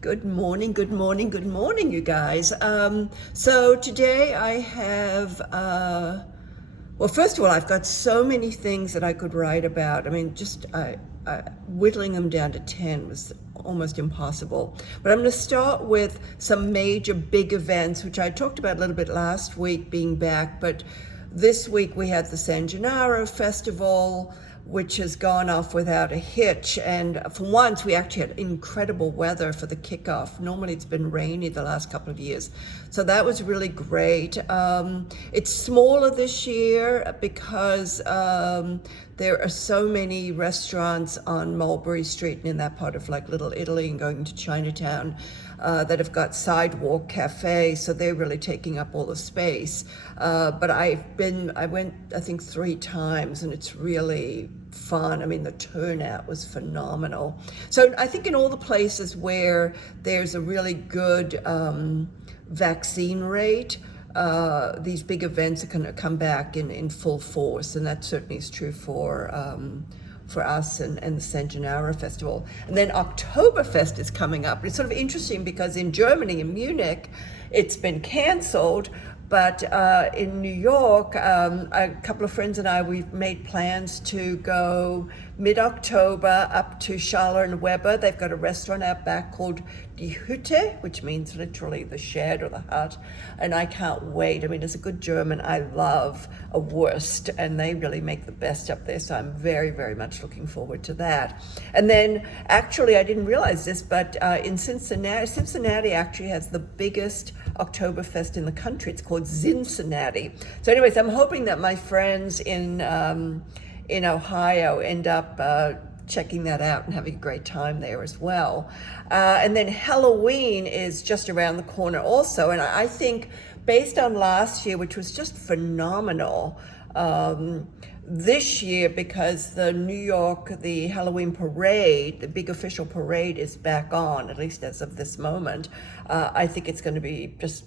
Good morning, good morning, good morning, you guys. So today I have, well, first of all, I've got so many things that I could write about. I mean, just whittling them down to 10 was almost impossible. But I'm going to start with some major big events, which I talked about a little bit last week being back. But this week we had the Genarro Festival, which has gone off without a hitch. And for once, we actually had incredible weather for the kickoff. Normally, it's been rainy the last couple of years. So that was really great. It's smaller this year because there are so many restaurants on Mulberry Street and in that part of like Little Italy and going to Chinatown that have got sidewalk cafes, so they're really taking up all the space. But I went, I think 3 times, and it's really fun. I mean, the turnout was phenomenal. So I think in all the places where there's a really good vaccine rate, these big events are going to come back in full force, and that certainly is true for us and the Genarro Festival. And then Oktoberfest is coming up. It's sort of interesting because in Germany, in Munich, it's been canceled, but in New York, a couple of friends and I, we've made plans to go mid-October up to Schaller and Weber. They've got a restaurant out back called Die Hütte, which means literally the shed or the hut, and I can't wait. I mean, as a good German, I love a Wurst, and they really make the best up there, so I'm very, very much looking forward to that. And then, actually, I didn't realize this, but in Cincinnati actually has the biggest Oktoberfest in the country. It's called Cincinnati. So anyways, I'm hoping that my friends in Ohio end up checking that out and having a great time there as well. And then Halloween is just around the corner also. And I think based on last year, which was just phenomenal, this year, because the New York, the Halloween parade, the big official parade is back on, at least as of this moment, I think it's going to be just,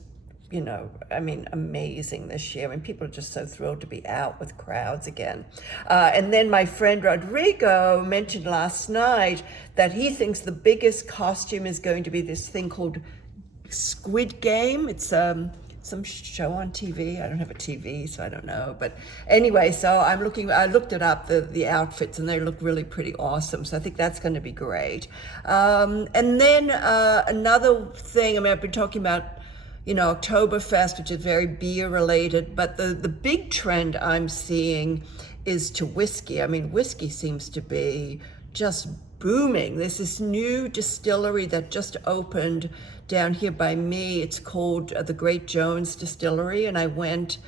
amazing this year. I mean, people are just so thrilled to be out with crowds again. And then my friend Rodrigo mentioned last night that he thinks the biggest costume is going to be this thing called Squid Game. It's some show on TV. I don't have a TV, so I don't know. But anyway, so I looked it up, the outfits, and they look really pretty awesome. So I think that's going to be great. And then another thing, I mean, I've been talking about, Oktoberfest, which is very beer related, but the big trend I'm seeing is to whiskey. I mean, whiskey seems to be just booming. There's this new distillery that just opened down here by me. It's called the Great Jones Distillery, and I went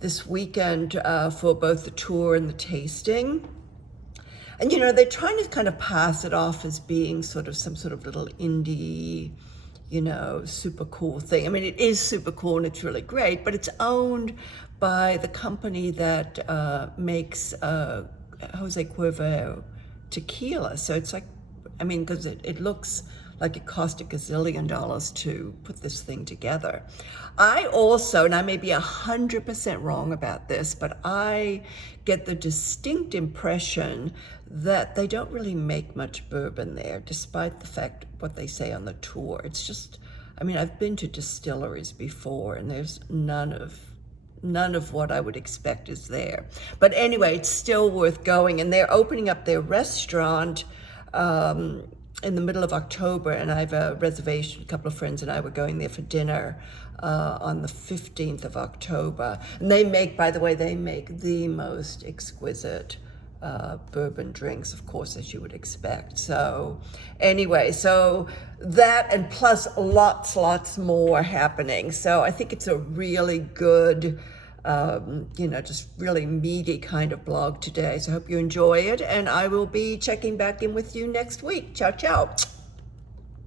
this weekend for both the tour and the tasting. And they're trying to kind of pass it off as being some sort of little indie, super cool thing. I mean, it is super cool and it's really great, but it's owned by the company that makes Jose Cuervo tequila. So it's like, I mean, because it looks like it cost $1 gazillion to put this thing together. I also, and I may be 100% wrong about this, but I get the distinct impression that they don't really make much bourbon there, despite the fact what they say on the tour. It's just, I mean, I've been to distilleries before, and there's none of what I would expect is there. But anyway, it's still worth going, and they're opening up their restaurant in the middle of October, and I have a reservation. A couple of friends and I were going there for dinner on the 15th of October. And they make, by the way, the most exquisite bourbon drinks, of course, as you would expect. So anyway, so that, and plus lots more happening. So I think it's a really good, just really meaty kind of blog today. So I hope you enjoy it, and I will be checking back in with you next week. Ciao, ciao.